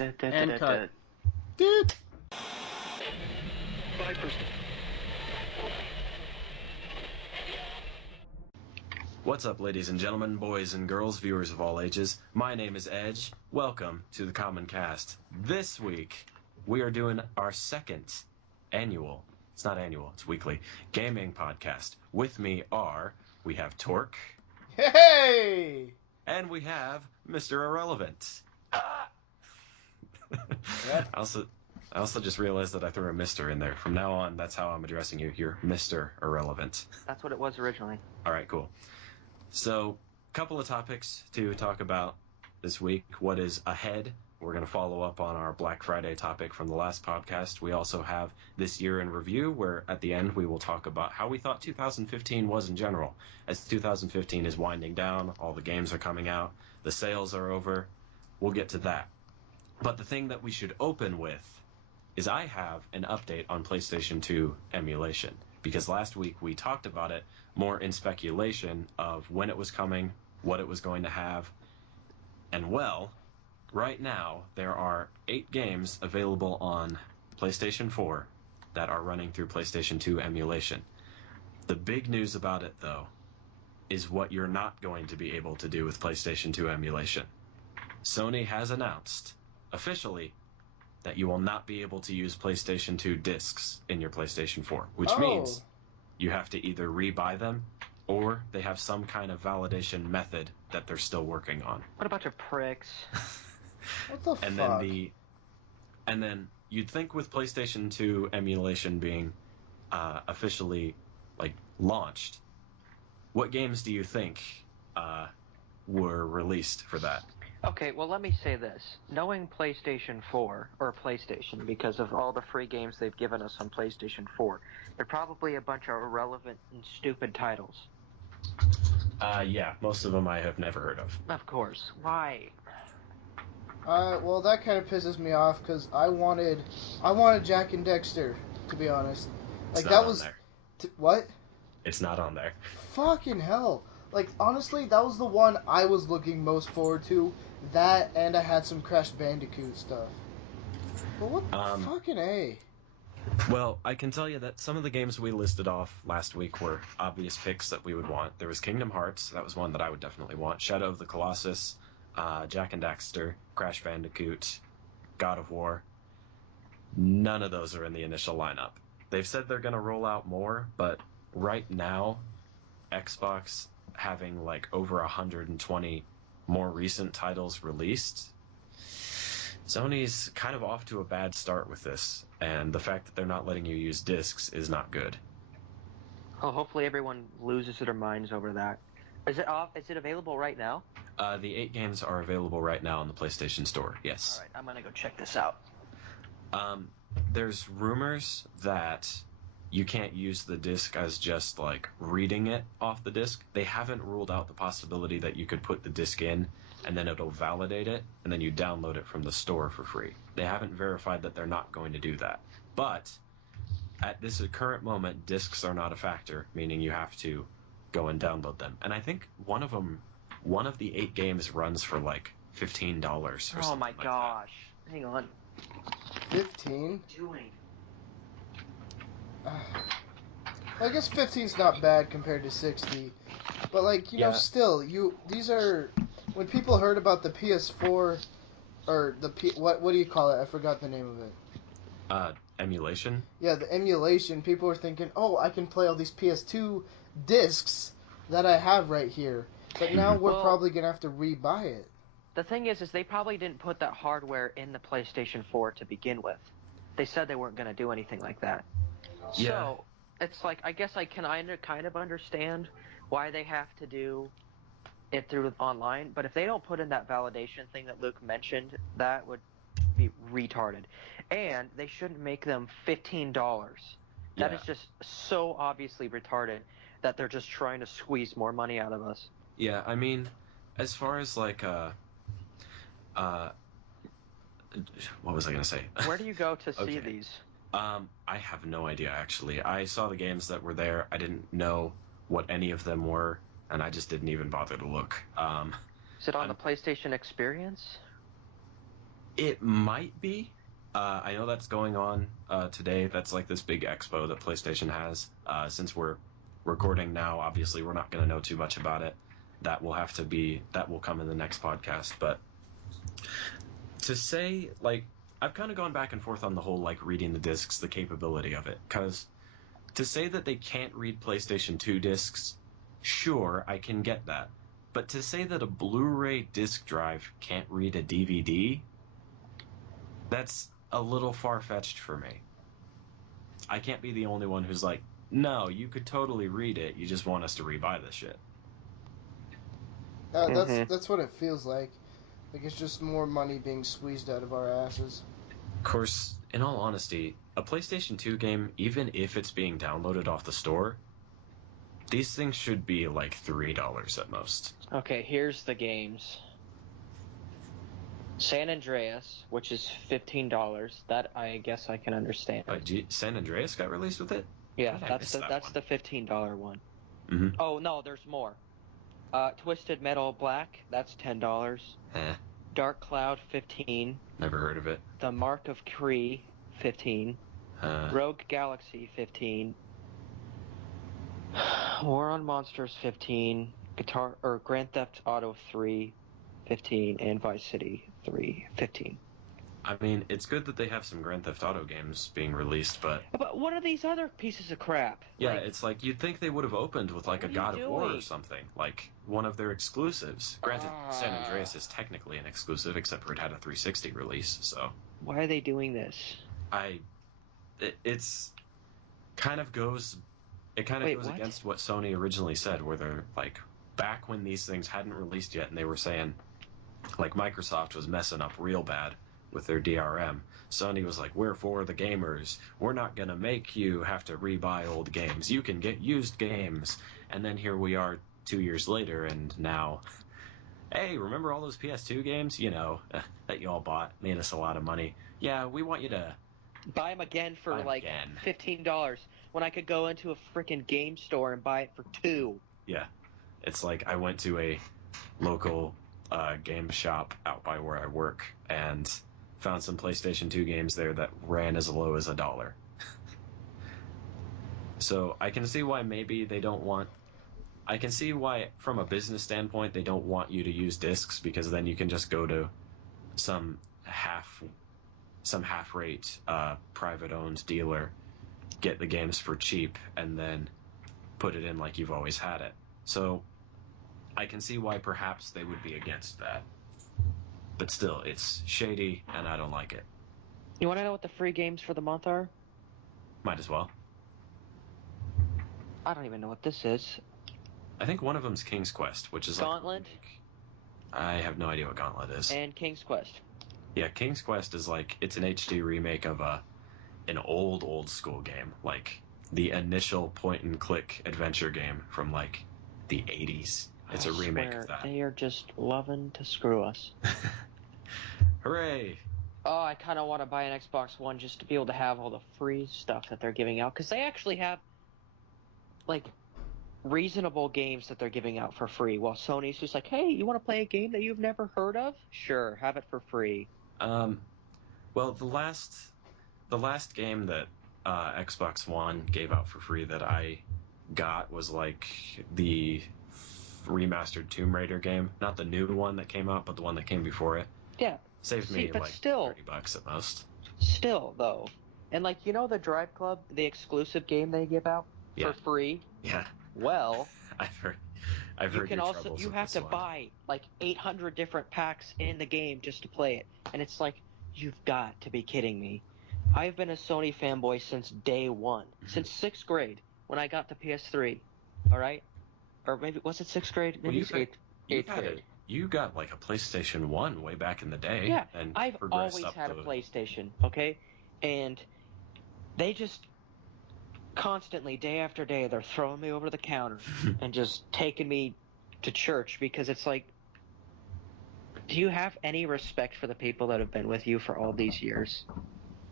And cut. Dude. What's up, ladies and gentlemen, boys and girls, viewers of all ages? My name is Edge. Welcome to the Common Cast. This week, we are doing our second annual, it's not annual, it's weekly, gaming podcast. With me we have Torque. Hey! And we have Mr. Irrelevant. Yep. I also just realized that I threw a Mr. in there. From now on, that's how I'm addressing you. You're Mr. Irrelevant. That's what it was originally. All right, cool. So, a couple of topics to talk about this week. What is ahead? We're going to follow up on our Black Friday topic from the last podcast. We also have this year in review, where at the end we will talk about how we thought 2015 was in general. As 2015 is winding down, all the games are coming out, the sales are over. We'll get to that. But the thing that we should open with is I have an update on PlayStation 2 emulation. Because last week we talked about it more in speculation of when it was coming, what it was going to have. And well, right now there are 8 games available on PlayStation 4 that are running through PlayStation 2 emulation. The big news about it, though, is what you're not going to be able to do with PlayStation 2 emulation. Sony has announced, officially, that you will not be able to use PlayStation 2 discs in your PlayStation 4, which means you have to either re-buy them or they have some kind of validation method that they're still working on. What a bunch of pricks. What the And fuck? then you'd think with PlayStation 2 emulation being officially launched, what games do you think were released for that? Okay, well, let me say this. Knowing PlayStation 4, or PlayStation, because of all the free games they've given us on PlayStation 4, they're probably a bunch of irrelevant and stupid titles. Yeah, most of them I have never heard of. Of course. Why? Well, that kind of pisses me off because I wanted Jack and Dexter, to be honest. It's Like, not that on was... there. What? It's not on there. Fucking hell. Like, honestly, that was the one I was looking most forward to. That, and I had some Crash Bandicoot stuff. But what? Fucking A. Well, I can tell you that some of the games we listed off last week were obvious picks that we would want. There was Kingdom Hearts, that was one that I would definitely want. Shadow of the Colossus, Jack and Daxter, Crash Bandicoot, God of War. None of those are in the initial lineup. They've said they're going to roll out more, but right now, Xbox having over 120 more recent titles released, Sony's kind of off to a bad start with this, and the fact that they're not letting you use discs is not good. Well, hopefully everyone loses their minds over that. Is it off? Is it available right now? The 8 games are available right now on the PlayStation Store, yes. Alright, I'm gonna go check this out. There's rumors that you can't use the disc as just reading it off the disc. They haven't ruled out the possibility that you could put the disc in and then it'll validate it and then you download it from the store for free. They haven't verified that they're not going to do that. But at this current moment, discs are not a factor, meaning you have to go and download them. And I think one of the 8 games runs for $15 or something. Oh my gosh. Hang on. 15? What are you doing? I guess 15's not bad compared to 60. But, Yeah. still, these are... When people heard about the PS4, or what do you call it? I forgot the name of it. Emulation? Yeah, the emulation, people were thinking, oh, I can play all these PS2 discs that I have right here. But now we're probably going to have to re-buy it. The thing is they probably didn't put that hardware in the PlayStation 4 to begin with. They said they weren't going to do anything like that. Yeah. So, it's I guess I can kind of understand why they have to do it through online, but if they don't put in that validation thing that Luke mentioned, that would be retarded. And they shouldn't make them $15. That is just so obviously retarded that they're just trying to squeeze more money out of us. Yeah, I mean, as far as what was I gonna say? Where do you go to see Okay. these? I have no idea actually. I saw the games that were there. I didn't know what any of them were, and I just didn't even bother to look. Is it on the PlayStation Experience? It might be. I know that's going on today. That's like this big expo that PlayStation has. Since we're recording now, obviously we're not going to know too much about it. That will come in the next podcast. But to say, like, I've kind of gone back and forth on the whole, like, reading the discs, the capability of it. Because to say that they can't read PlayStation 2 discs, sure, I can get that. But to say that a Blu-ray disc drive can't read a DVD, that's a little far-fetched for me. I can't be the only one who's like, no, you could totally read it, you just want us to rebuy this shit. That's what it feels like. Like it's just more money being squeezed out of our asses. Of course, in all honesty, a PlayStation 2 game, even if it's being downloaded off the store, these things should be like $3 at most. Okay, here's the games. San Andreas, which is $15. That I guess I can understand. San Andreas got released with it? Yeah, that's the $15 one. Mm-hmm. Oh no, there's more. Twisted Metal Black, that's $10. Dark Cloud, $15. Never heard of it. The Mark of Kree, $15. Rogue Galaxy, $15. War on Monsters, $15. Grand Theft Auto 3, $15, and Vice City 3, $15. I mean, it's good that they have some Grand Theft Auto games being released, but what are these other pieces of crap? Yeah, it's like you'd think they would have opened with like a God of War or something, like one of their exclusives. Granted, San Andreas is technically an exclusive, except for it had a 360 release. So why are they doing this? It's kind of goes. It kind of goes against what Sony originally said, where they're like back when these things hadn't released yet, and they were saying like Microsoft was messing up real bad with their DRM. Sony was like, we're for the gamers. We're not going to make you have to rebuy old games. You can get used games. And then here we are 2 years later, and now, hey, remember all those PS2 games? You know, that you all bought, made us a lot of money. Yeah, we want you to buy them again for $15 when I could go into a freaking game store and buy it for $2. Yeah. It's like I went to a local game shop out by where I work and found some PlayStation 2 games there that ran as low as $1. So I can see why maybe they don't want. I can see why, from a business standpoint, they don't want you to use discs, because then you can just go to some half-rate private-owned dealer, get the games for cheap, and then put it in like you've always had it. So I can see why perhaps they would be against that. But still, it's shady, and I don't like it. You want to know what the free games for the month are? Might as well. I don't even know what this is. I think one of them's King's Quest, which is Gauntlet? I have no idea what Gauntlet is. And King's Quest. Yeah, King's Quest is like, it's an HD remake of an old school game. Like, the initial point-and-click adventure game from, like, the 80s. It's a remake of that. They are just loving to screw us. Hooray! Oh, I kind of want to buy an Xbox One just to be able to have all the free stuff that they're giving out. Because they actually have, like, reasonable games that they're giving out for free. While Sony's just like, hey, you want to play a game that you've never heard of? Sure, have it for free. Well, the last game that Xbox One gave out for free that I got was, like, the remastered Tomb Raider game. Not the new one that came out, but the one that came before it. Yeah. Saved me like $30 at most. Still, though. And like, you know the Drive Club, the exclusive game they give out for free? Yeah. Well, I've heard you have to buy like 800 different packs in the game just to play it. And it's like, you've got to be kidding me. I've been a Sony fanboy since day one. Since 6th grade, when I got the PS3. All right? Or maybe, was it 6th grade? Maybe it's 8th grade. You got like a PlayStation 1 way back in the day. Yeah, and I've always had a PlayStation, okay? And they just constantly, day after day, they're throwing me over the counter and just taking me to church, because it's like, do you have any respect for the people that have been with you for all these years?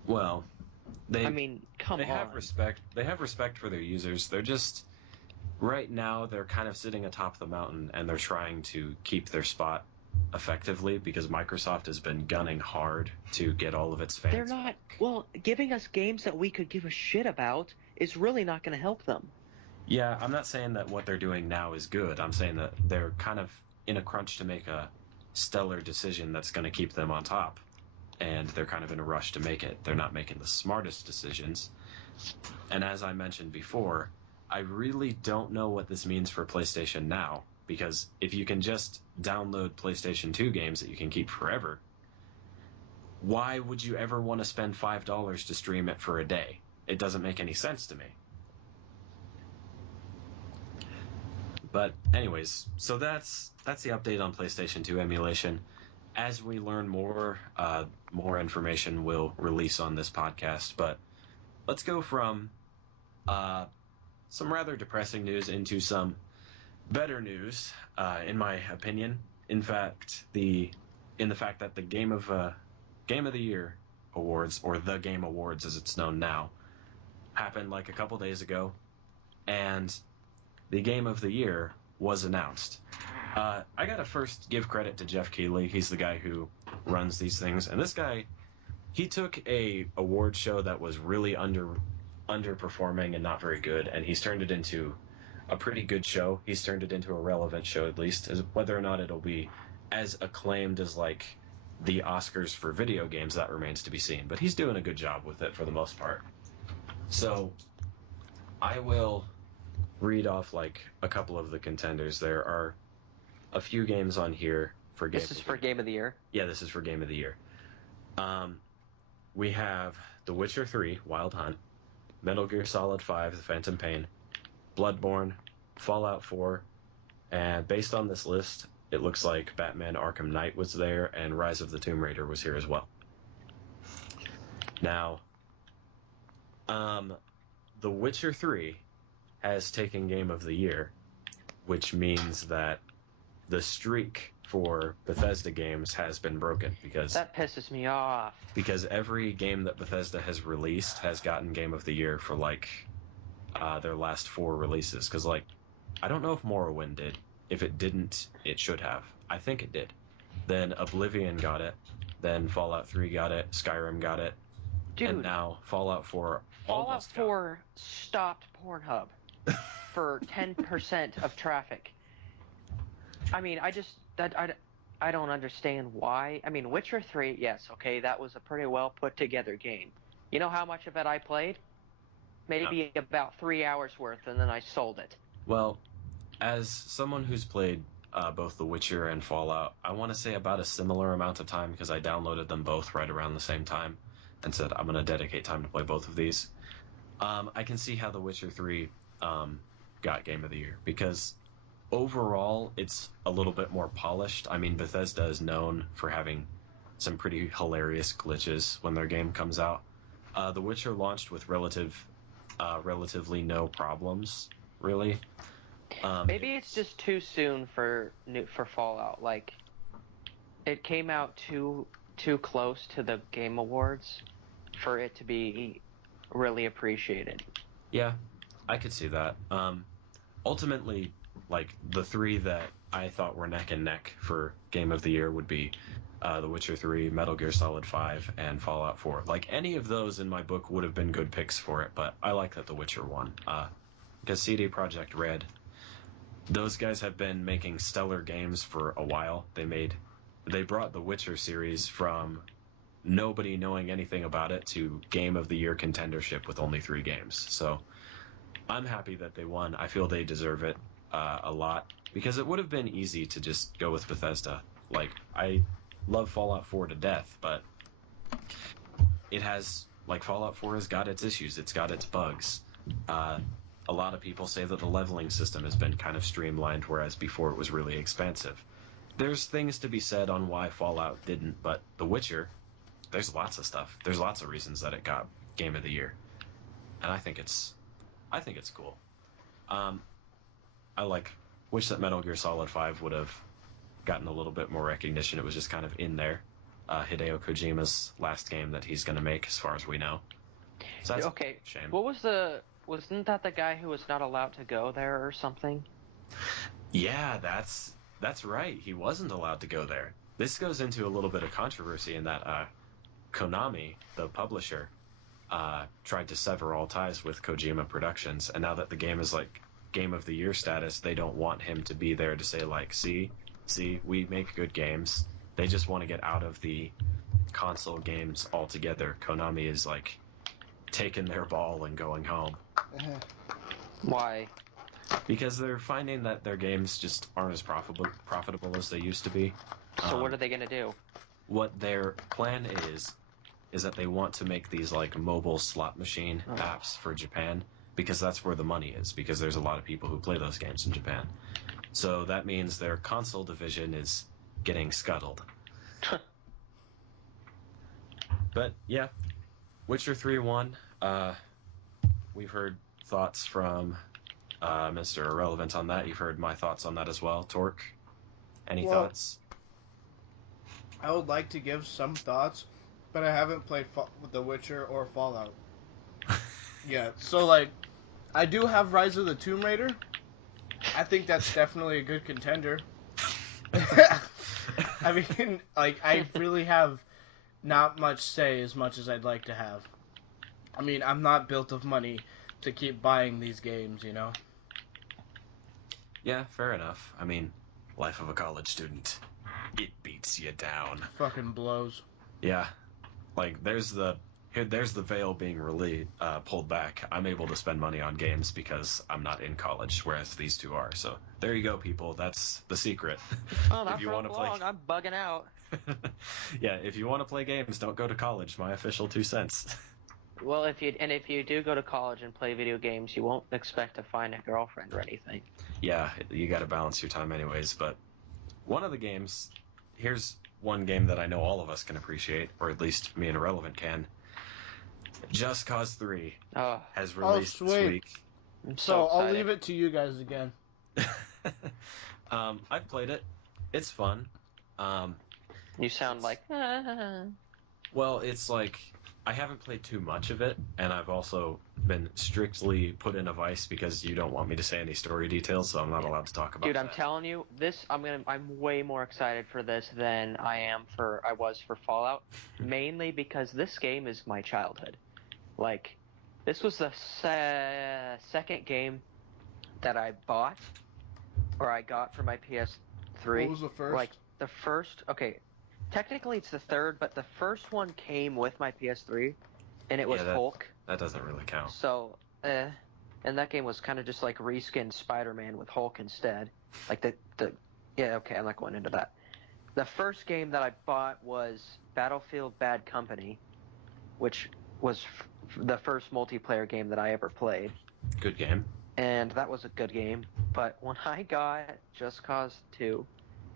Well, come on. They have respect. They have respect for their users. They're just, right now, they're kind of sitting atop the mountain, and they're trying to keep their spot effectively because Microsoft has been gunning hard to get all of its fans. They're not. Well, giving us games that we could give a shit about is really not going to help them. Yeah, I'm not saying that what they're doing now is good. I'm saying that they're kind of in a crunch to make a stellar decision that's going to keep them on top. And they're kind of in a rush to make it. They're not making the smartest decisions. And as I mentioned before, I really don't know what this means for PlayStation Now, because if you can just download PlayStation 2 games that you can keep forever, why would you ever want to spend $5 to stream it for a day? It doesn't make any sense to me. But anyways, so that's the update on PlayStation 2 emulation. As we learn more, more information will release on this podcast. But let's go from some rather depressing news into some better news, in my opinion. In fact, the fact that the Game of the Year awards, or the Game Awards as it's known now, happened like a couple days ago, and the Game of the Year was announced. I gotta first give credit to Jeff Keighley. He's the guy who runs these things, and this guy, he took a award show that was really underperforming and not very good, and he's turned it into a pretty good show. He's turned it into a relevant show, at least. Whether or not it'll be as acclaimed as like the Oscars for video games, that remains to be seen. But he's doing a good job with it for the most part. So I will read off like a couple of the contenders. There are a few games on here for Game. This is for Game of the Year? Yeah, this is for Game of the Year. We have The Witcher 3, Wild Hunt, Metal Gear Solid 5, The Phantom Pain, Bloodborne, Fallout 4, and based on this list, it looks like Batman Arkham Knight was there, and Rise of the Tomb Raider was here as well. Now, The Witcher 3 has taken Game of the Year, which means that the streak for Bethesda games has been broken, because that pisses me off. Because every game that Bethesda has released has gotten Game of the Year for like their last 4 releases. Because like, I don't know if Morrowind did. If it didn't, it should have. I think it did. Then Oblivion got it. Then Fallout 3 got it. Skyrim got it. Dude, and now Fallout 4 Fallout 4 stopped Pornhub for 10% of traffic. I mean, I don't understand why. I mean, Witcher 3, yes, okay, that was a pretty well put together game. You know how much of it I played? Maybe about 3 hours worth, and then I sold it. Well, as someone who's played both The Witcher and Fallout, I want to say about a similar amount of time, because I downloaded them both right around the same time and said I'm going to dedicate time to play both of these. I can see how The Witcher 3 got Game of the Year, because overall it's a little bit more polished. I mean, Bethesda is known for having some pretty hilarious glitches when their game comes out. The Witcher launched with relatively no problems, really. Maybe it's just too soon for Fallout. Like, it came out too close to the Game Awards for it to be really appreciated. Yeah, I could see that. Ultimately, like, the 3 that I thought were neck and neck for Game of the Year would be The Witcher 3, Metal Gear Solid 5, and Fallout 4. Like, any of those in my book would have been good picks for it, but I like that The Witcher won. Because CD Projekt Red, those guys have been making stellar games for a while. They brought the Witcher series from nobody knowing anything about it to Game of the Year contendership with only 3 games. So I'm happy that they won. I feel they deserve it a lot, because it would have been easy to just go with Bethesda. Like, I love Fallout 4 to death, but it has, like, Fallout 4 has got its issues. It's got its bugs. A lot of people say that the leveling system has been kind of streamlined, whereas before it was really expansive. There's things to be said on why Fallout didn't, but The Witcher, there's lots of stuff. There's lots of reasons that it got Game of the Year, and I think it's cool. I wish that Metal Gear Solid 5 would have gotten a little bit more recognition. It was just kind of in there. Hideo Kojima's last game that he's going to make, as far as we know. So that's okay. A shame. What was wasn't that the guy who was not allowed to go there or something? Yeah, that's right. He wasn't allowed to go there. this goes into a little bit of controversy in that Konami, the publisher, tried to sever all ties with Kojima Productions, and now that the game is like Game of the Year status, they don't want him to be there to say like, see, we make good games. They just want to get out of the console games altogether. Konami is like taking their ball and going home. Why? Because they're finding that their games just aren't as profitable as they used to be. So what are they gonna do? What their plan is that they want to make these like mobile slot machine apps for Japan, because that's where the money is, because there's a lot of people who play those games in Japan. So that means their console division is getting scuttled. But yeah, Witcher 3 won. We've heard thoughts from Mr. Irrelevant on that. You've heard my thoughts on that as well. Torque, any thoughts? I would like to give some thoughts, but I haven't played The Witcher or Fallout yet. So, like, I do have Rise of the Tomb Raider. I think that's definitely a good contender. I mean, like, I really have not much say as much as I'd like to have. I mean, I'm not built of money to keep buying these games, you know? Yeah, fair enough. I mean, life of a college student. It beats you down. Fucking blows. Yeah. Like, there's the veil being pulled back. I'm able to spend money on games because I'm not in college, whereas these two are. So there you go, people. That's the secret. Oh, that's where I belong. I'm bugging out. Yeah, if you want to play games, don't go to college. My official 2 cents. Well, if you do go to college and play video games, you won't expect to find a girlfriend or anything. Yeah, you got to balance your time anyways. But one of the games, here's one game that I know all of us can appreciate, or at least me and Irrelevant can. Just Cause 3 has released this week. I'm so excited. I'll leave it to you guys again. I've played it. It's fun. You sound like... Well, it's like, I haven't played too much of it, and I've also been strictly put in a vice because you don't want me to say any story details, so I'm not allowed to talk about Dude, that. I'm telling you, I'm way more excited for this than I was for Fallout, mainly because this game is my childhood. Like, this was the second game that I bought, or I got for my PS3. What was the first? Like, the first, okay, technically it's the third, but the first one came with my PS3, and it was Hulk. That doesn't really count. So, and that game was kind of just like reskinned Spider-Man with Hulk instead. Like yeah, okay, I'm not going into that. The first game that I bought was Battlefield Bad Company, which was the first multiplayer game that I ever played. Good game. And that was a good game. But when I got Just Cause 2,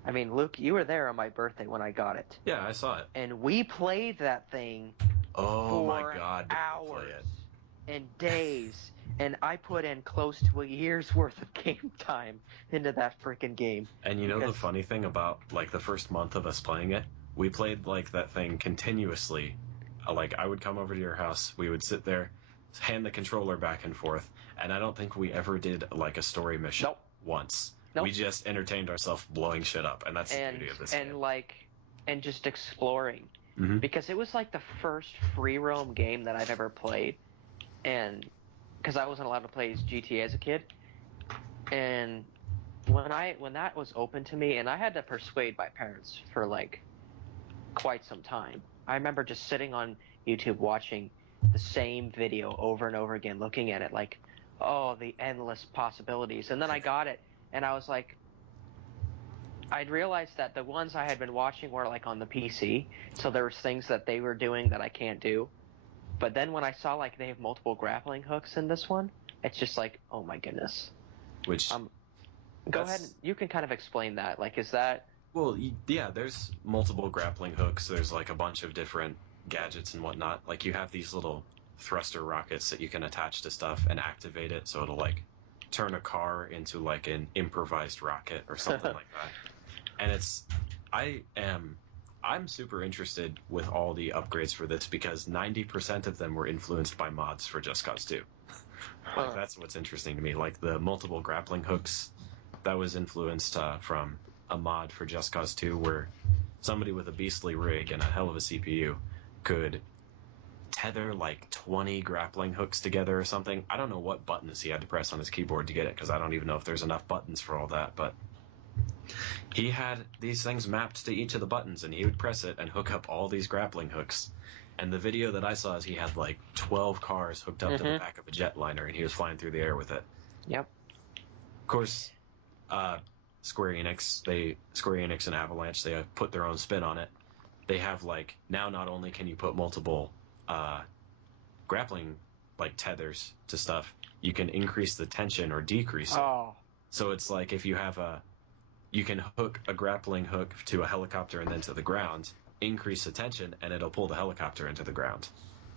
I mean, Luke, you were there on my birthday when I got it. Yeah, I saw it. And we played that thing my God, hours and days. And I put in close to a year's worth of game time into that freaking game. And you know the funny thing about, like, the first month of us playing it? We played, like, that thing continuously. Like, I would come over to your house, we would sit there, hand the controller back and forth, and I don't think we ever did, like, a story mission once. Nope. We just entertained ourselves blowing shit up, and that's the beauty of this game. And just exploring. Mm-hmm. Because it was, like, the first free roam game that I've ever played. And because I wasn't allowed to play GTA as a kid, and when that was open to me, and I had to persuade my parents for like quite some time. I remember just sitting on YouTube watching the same video over and over again, looking at it like, oh, the endless possibilities. And then I got it, and I was like, I'd realized that the ones I had been watching were like on the PC, so there was things that they were doing that I can't do. But then when I saw like they have multiple grappling hooks in this one, it's just like, oh my goodness. Which go ahead. You can kind of explain that. Like, is that? Well, yeah. There's multiple grappling hooks. There's like a bunch of different gadgets and whatnot. Like you have these little thruster rockets that you can attach to stuff and activate it, so it'll like turn a car into like an improvised rocket or something like that. And I'm super interested with all the upgrades for this because 90% of them were influenced by mods for Just Cause 2. Like, that's what's interesting to me. Like, the multiple grappling hooks, that was influenced from a mod for Just Cause 2 where somebody with a beastly rig and a hell of a CPU could tether like 20 grappling hooks together or something. I don't know what buttons he had to press on his keyboard to get it, because I don't even know if there's enough buttons for all that, but he had these things mapped to each of the buttons, and he would press it and hook up all these grappling hooks. And the video that I saw is he had like 12 cars hooked up to the back of a jetliner, and he was flying through the air with it. Yep. Of course, Square Enix and Avalanche, they have put their own spin on it. They have like, now not only can you put multiple grappling like tethers to stuff, you can increase the tension or decrease it. Oh. So it's like if you have you can hook a grappling hook to a helicopter and then to the ground, increase the tension, and it'll pull the helicopter into the ground.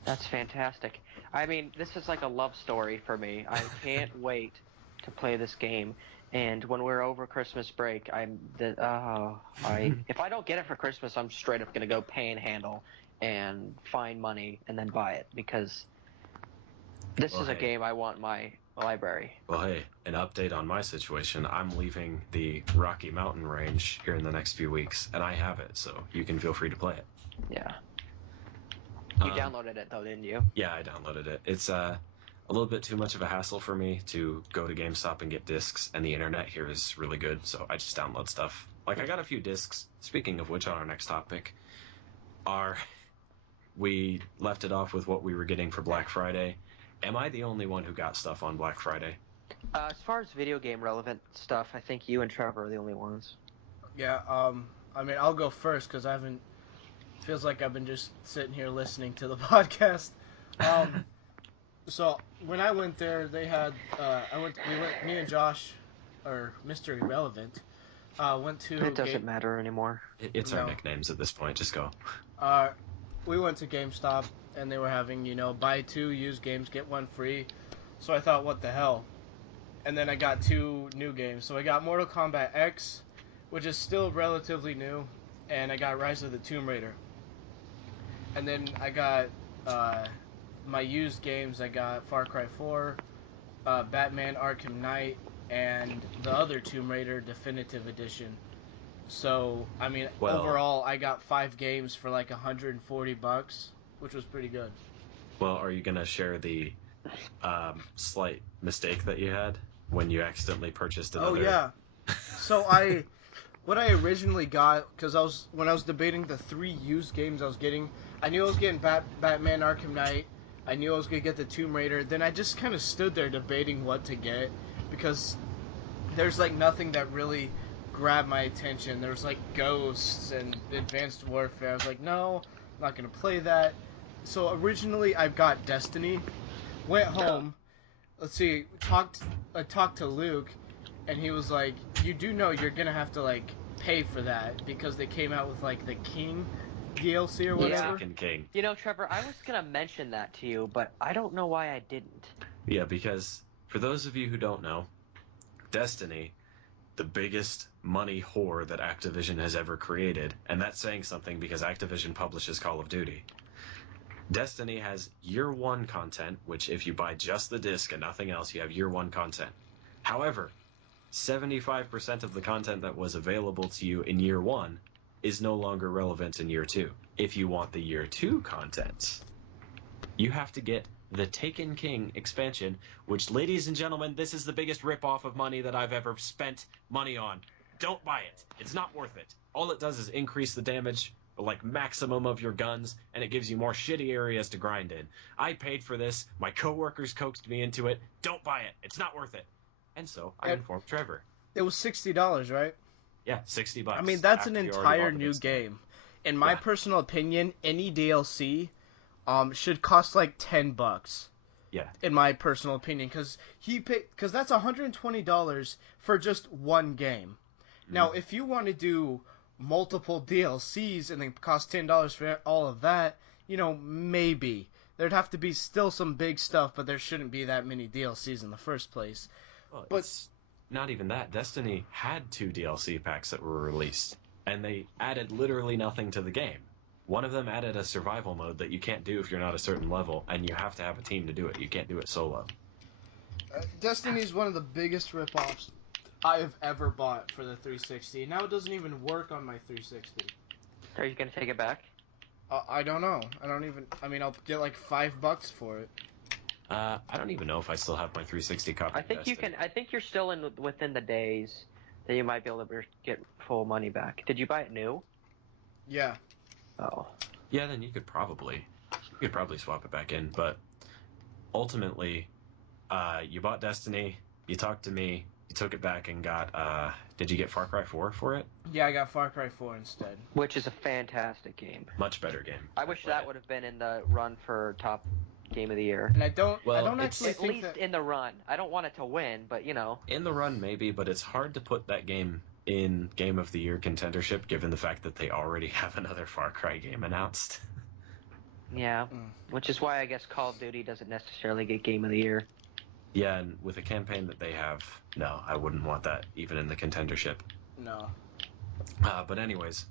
That's fantastic. I mean, this is like a love story for me. I can't wait to play this game. And when we're over Christmas break, if I don't get it for Christmas, I'm straight up gonna go panhandle and find money and then buy it, because this is a game I want in my library. Well, hey, an update on my situation. I'm leaving the Rocky Mountain Range here in the next few weeks, and I have it, so you can feel free to play it. Yeah. You downloaded it though, didn't you? Yeah, I downloaded it. It's a little bit too much of a hassle for me to go to GameStop and get discs, and the internet here is really good, so I just download stuff. Like, I got a few discs. Speaking of which, on our next topic, we left it off with what we were getting for Black Friday. Am I the only one who got stuff on Black Friday? As far as video game relevant stuff, I think you and Trevor are the only ones. Yeah, I mean, I'll go first because feels like I've been just sitting here listening to the podcast. So when I went there, they had, me and Josh, or Mr. Irrelevant, went to... It doesn't matter anymore. It's our nicknames at this point, just go. We went to GameStop, and they were having, buy 2 used games, get 1 free. So I thought, what the hell? And then I got 2 new games. So I got Mortal Kombat X, which is still relatively new, and I got Rise of the Tomb Raider. And then I got my used games. I got Far Cry 4, Batman Arkham Knight, and the other Tomb Raider Definitive Edition. So, I mean, overall, I got 5 games for like $140, which was pretty good. Well, are you going to share the slight mistake that you had when you accidentally purchased another? Oh, yeah. So, what I originally got, because when I was debating the 3 used games I was getting, I knew I was getting Batman Arkham Knight, I knew I was going to get the Tomb Raider, then I just kind of stood there debating what to get, because there's like nothing that really grabbed my attention. There was like Ghosts and Advanced Warfare. I was like, no, I'm not going to play that. So originally I got Destiny, went home, I talked to Luke, and he was like, you do know you're going to have to like pay for that, because they came out with like the King DLC or whatever. Second King. Trevor, I was going to mention that to you, but I don't know why I didn't. Yeah, because for those of you who don't know, Destiny, the biggest money whore that Activision has ever created, and that's saying something because Activision publishes Call of Duty. Destiny has year 1 content, which if you buy just the disc and nothing else, you have year 1 content. However, 75% of the content that was available to you in year 1 is no longer relevant in year 2. If you want the year 2 content, you have to get the Taken King expansion, which, ladies and gentlemen, this is the biggest ripoff of money that I've ever spent money on. Don't buy it. It's not worth it. All it does is increase the damage, like maximum of your guns, and it gives you more shitty areas to grind in. I paid for this. My coworkers coaxed me into it. Don't buy it. It's not worth it. And so I informed Trevor. It was $60, right? Yeah, $60. I mean, that's an entire new game. In my personal opinion, any DLC should cost like $10. Yeah. In my personal opinion, because that's $120 for just one game. Mm-hmm. Now, if you want to do multiple DLCs and they cost $10 for all of that, maybe there'd have to be still some big stuff, but there shouldn't be that many DLCs in the first place. Well, it's not even that. Destiny had 2 DLC packs that were released, and they added literally nothing to the game. One of them added a survival mode that you can't do if you're not a certain level, and you have to have a team to do it. You can't do it solo. Destiny is one of the biggest ripoffs I have ever bought for the 360. Now it doesn't even work on my 360. Are you gonna take it back? I don't know. I mean, I'll get like $5 for it. I don't even know if I still have my 360 copy. I think you can. I think you're still within the days that you might be able to get full money back. Did you buy it new? Yeah. Oh. Yeah, then you could probably swap it back in. But ultimately, you bought Destiny. You talked to me. You took it back and got. Did you get Far Cry 4 for it? Yeah, I got Far Cry 4 instead. Which is a fantastic game. Much better game. I wish that would have been in the run for top game of the year. And I don't Well, actually At think least that... in the run. I don't want it to win, but you know. In the run, maybe, but it's hard to put that game in Game of the Year contendership given the fact that they already have another Far Cry game announced. Yeah. Which is why I guess Call of Duty doesn't necessarily get game of the year. Yeah, and with the campaign that they have, no, I wouldn't want that even in the contendership. No. But anyways,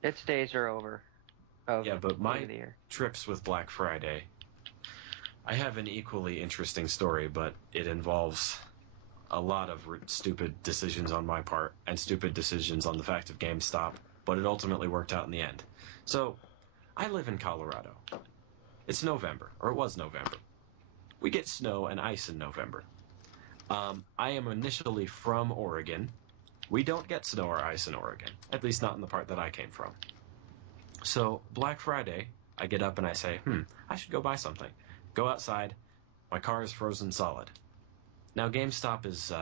Its days are over. Yeah, but my game of the year. trips with Black Friday, I have an equally interesting story, but it involves a lot of stupid decisions on my part and stupid decisions on the fact of GameStop, but it ultimately worked out in the end. So, I live in Colorado. It's November, or it was November. We get snow and ice in November. I am initially from Oregon. We don't get snow or ice in Oregon, at least not in the part that I came from. So, Black Friday, I get up and I say, I should go buy something. Go outside. My car is frozen solid. Now, GameStop is,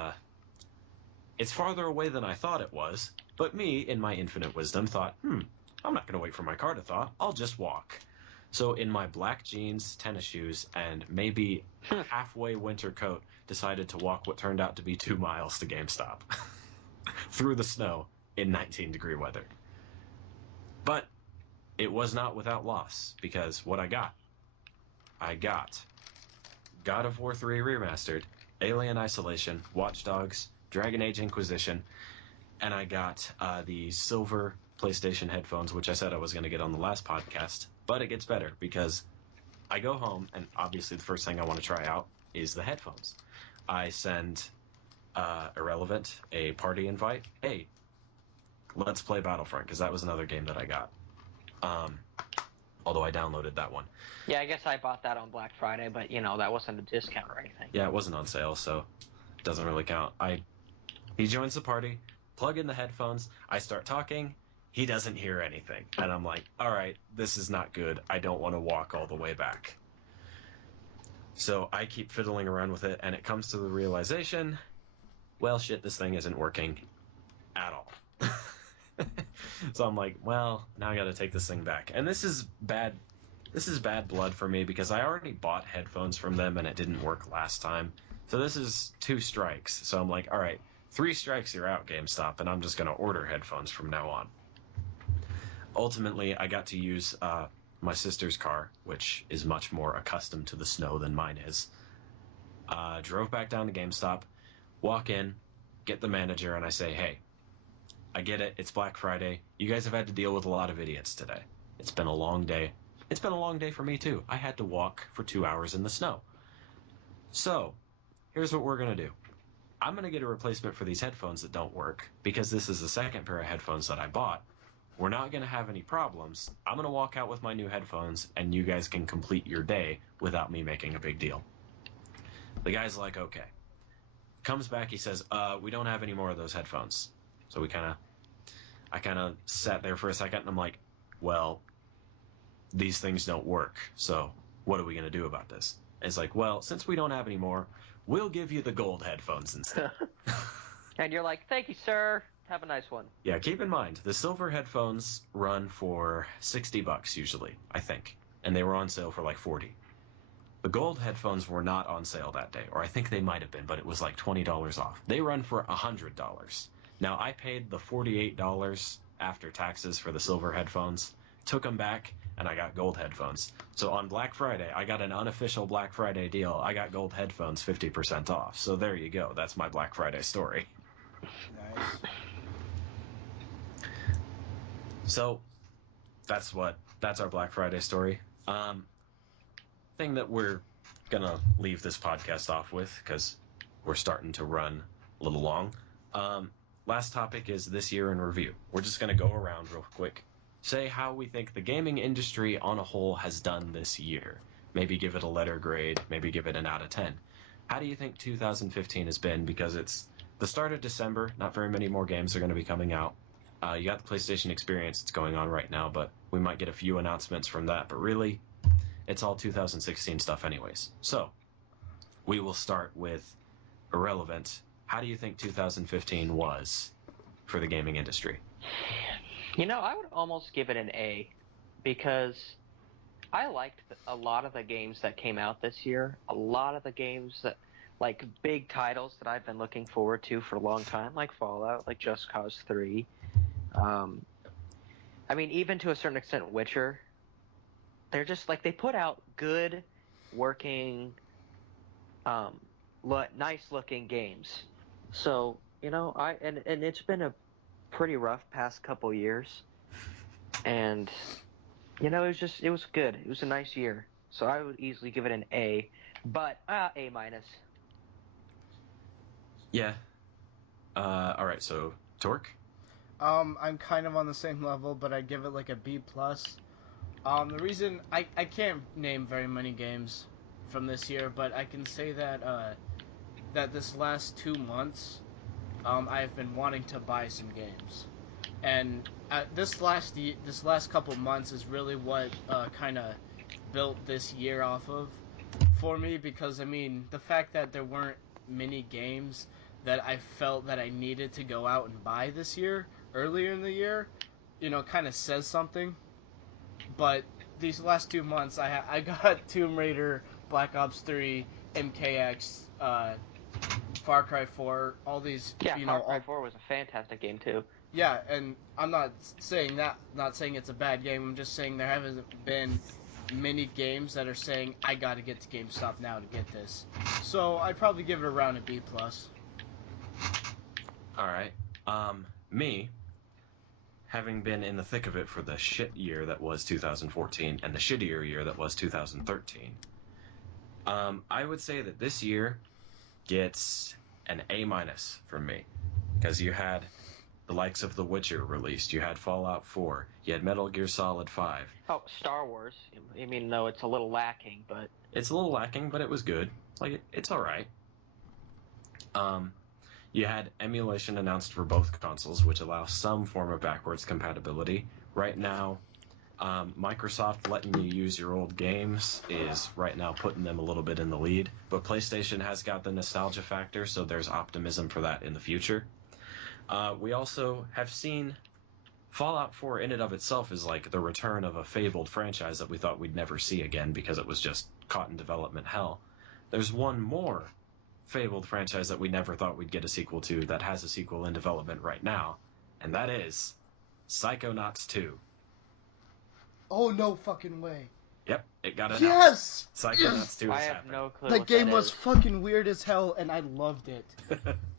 it's farther away than I thought it was, but me, in my infinite wisdom, thought, I'm not going to wait for my car to thaw. I'll just walk. So, in my black jeans, tennis shoes, and maybe halfway winter coat, decided to walk what turned out to be 2 miles to GameStop. Through the snow in 19-degree weather. But it was not without loss, because what I got God of War 3 Remastered, Alien Isolation, Watch Dogs, Dragon Age Inquisition, and I got the silver PlayStation headphones, which I said I was going to get on the last podcast, but it gets better, because I go home, and obviously the first thing I want to try out is the headphones. I send Irrelevant a party invite. Hey, let's play Battlefront, because that was another game that I got. Although I downloaded that one. Yeah, I guess I bought that on Black Friday, but you know, that wasn't a discount or anything. Yeah, it wasn't on sale, so it doesn't really count. He joins the party, plug in the headphones, I start talking, he doesn't hear anything. And I'm like, alright, this is not good. I don't want to walk all the way back. So I keep fiddling around with it, and it comes to the realization, well, shit, this thing isn't working at all. So I'm like, well, now I gotta take this thing back. And this is bad blood for me, because I already bought headphones from them and it didn't work last time. So this is 2 strikes. So I'm like, all right, 3 strikes, you're out, GameStop, and I'm just gonna order headphones from now on. Ultimately, I got to use my sister's car, which is much more accustomed to the snow than mine is. Drove back down to GameStop, walk in, get the manager, and I say, hey, I get it, it's Black Friday. You guys have had to deal with a lot of idiots today. It's been a long day. It's been a long day for me, too. I had to walk for 2 hours in the snow. So, here's what we're going to do. I'm going to get a replacement for these headphones that don't work, because this is the second pair of headphones that I bought. We're not going to have any problems. I'm going to walk out with my new headphones, and you guys can complete your day without me making a big deal. The guy's like, okay. Comes back, he says, we don't have any more of those headphones. So I kind of sat there for a second, and I'm like, well, these things don't work, so what are we going to do about this? And it's like, well, since we don't have any more, we'll give you the gold headphones instead. And you're like, thank you, sir. Have a nice one. Yeah, keep in mind, the silver headphones run for $60 usually, I think. And they were on sale for like 40. The gold headphones were not on sale that day, or I think they might have been, but it was like $20 off. They run for $100. Now, I paid the $48 after taxes for the silver headphones, took them back, and I got gold headphones. So on Black Friday, I got an unofficial Black Friday deal. I got gold headphones 50% off. So there you go. That's my Black Friday story. Nice. So that's our Black Friday story. Thing that we're gonna leave this podcast off with, because we're starting to run a little long. last topic is this year in review. We're just going to go around real quick, say how we think the gaming industry on a whole has done this year. Maybe give it a letter grade, maybe give it an out of 10. How do you think 2015 has been? Because it's the start of December, not very many more games are going to be coming out. You got the PlayStation Experience that's going on right now, but we might get a few announcements from that. But really, it's all 2016 stuff anyways. So, we will start with irrelevant. How do you think 2015 was for the gaming industry? I would almost give it an A, because I liked a lot of the games that came out this year. A lot of the games that, like, big titles that I've been looking forward to for a long time, like Fallout, like Just Cause 3. I mean, even to a certain extent, Witcher. They're just, like, they put out good, working, nice-looking games. So, and it's been a pretty rough past couple years. And, it was good. It was a nice year. So I would easily give it an A, but A minus. Yeah. All right, so Torque? I'm kind of on the same level, but I give it like a B plus. The reason I can't name very many games from this year, but I can say that that this last 2 months, I've been wanting to buy some games, and this last couple months is really what kind of built this year off of for me, because I mean the fact that there weren't many games that I felt that I needed to go out and buy this year earlier in the year, kind of says something. But these last 2 months, I got Tomb Raider, Black Ops 3, MKX, Far Cry 4, all these. Yeah, Far Cry 4 was a fantastic game too. Yeah, and I'm not saying it's a bad game. I'm just saying there haven't been many games that are saying I got to get to GameStop now to get this. So I'd probably give it around a B plus. All right. Me, having been in the thick of it for the shit year that was 2014 and the shittier year that was 2013, I would say that this year gets an A minus from me, because you had the likes of The Witcher released, you had Fallout 4, you had Metal Gear Solid 5. Oh, Star Wars. I mean, no, it's a little lacking, but It's a little lacking, but it was good. Like, it's all right. You had emulation announced for both consoles, which allows some form of backwards compatibility. Right now, Microsoft letting you use your old games is right now putting them a little bit in the lead, but PlayStation has got the nostalgia factor, so there's optimism for that in the future. We also have seen Fallout 4 in and of itself is like the return of a fabled franchise that we thought we'd never see again because it was just caught in development hell. There's one more fabled franchise that we never thought we'd get a sequel to that has a sequel in development right now, and that is Psychonauts 2. Oh, no fucking way. Yep, it got announced. Yes! Psychonauts 2 is I have happening. no clue. The what game that was is. fucking weird as hell, and I loved it.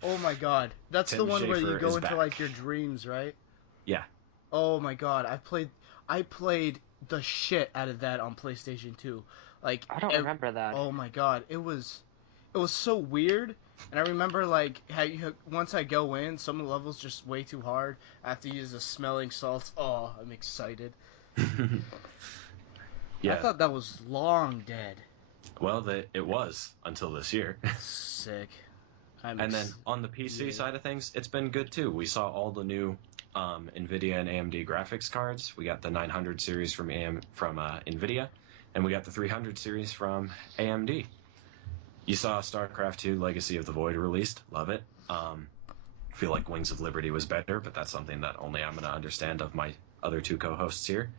Oh my god. That's Tim the one where you Schafer go is into back. like your dreams, right? Yeah. Oh my god. I played the shit out of that on PlayStation 2. Like, I don't remember that. oh my god. It was so weird. And I remember like how once I go in, some of the levels just way too hard. I have to use the smelling salts. Oh, I'm excited. Yeah. I thought that was long dead. Well, it was until this year. Sick. And then on the PC yeah. side of things, it's been good too. We saw all the new NVIDIA and AMD graphics cards. We got the 900 series from NVIDIA, and we got the 300 series from AMD. You saw StarCraft 2 Legacy of the Void released. Love it. Feel like Wings of Liberty was better, but that's something that only I'm going to understand of my other two co-hosts here.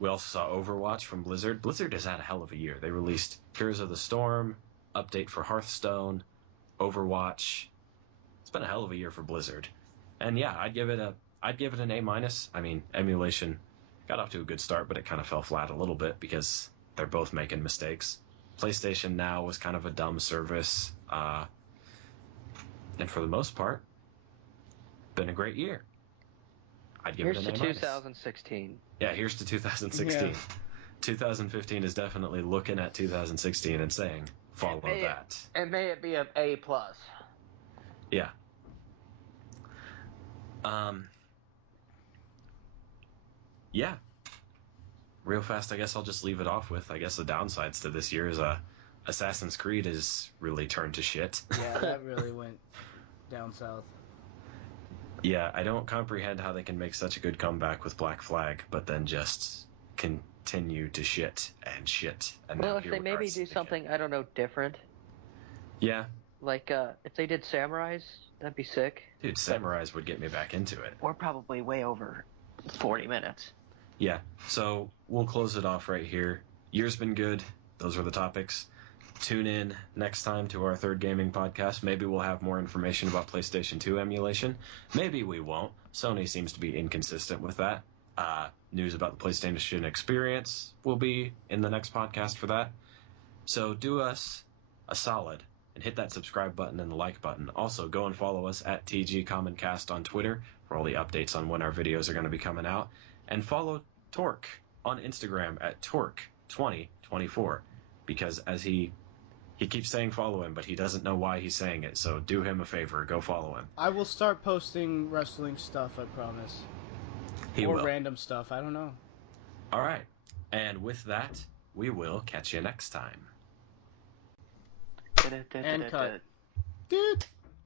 We also saw Overwatch from Blizzard. Blizzard has had a hell of a year. They released Heroes of the Storm, update for Hearthstone, Overwatch. It's been a hell of a year for Blizzard. And yeah, I'd give it an A minus. I mean, emulation got off to a good start, but it kind of fell flat a little bit because they're both making mistakes. PlayStation Now was kind of a dumb service. And for the most part, been a great year. I'd give Here's it to an A minus. 2016. Yeah, here's to 2016. Yeah. 2015 is definitely looking at 2016 and saying, follow that. And may it be an A plus. Yeah. Yeah. Real fast, I guess I'll just leave it off with, I guess the downsides to this year is Assassin's Creed is really turned to shit. Yeah, that really went down south. Yeah, I don't comprehend how they can make such a good comeback with Black Flag, but then just continue to shit. And Well, now if here they we maybe are do again. something, I don't know, different. Yeah, Like, if they did Samurais, that'd be sick. dude, Samurais would get me back into it. We're probably way over 40 minutes. Yeah, so we'll close it off right here. Year's been good. Those were the topics. Tune in next time to our third gaming podcast. Maybe we'll have more information about PlayStation 2 emulation. Maybe we won't. Sony seems to be inconsistent with that. News about the PlayStation Experience will be in the next podcast for that. So do us a solid and hit that subscribe button and the like button. Also, go and follow us at TG Commoncast on Twitter for all the updates on when our videos are going to be coming out. And follow Torque on Instagram at Torque2024 because as he keeps saying follow him, but he doesn't know why he's saying it, so do him a favor. Go follow him. I will start posting wrestling stuff, I promise. He or will. random stuff, I don't know. All right. And with that, we will catch you next time. And cut. Dude.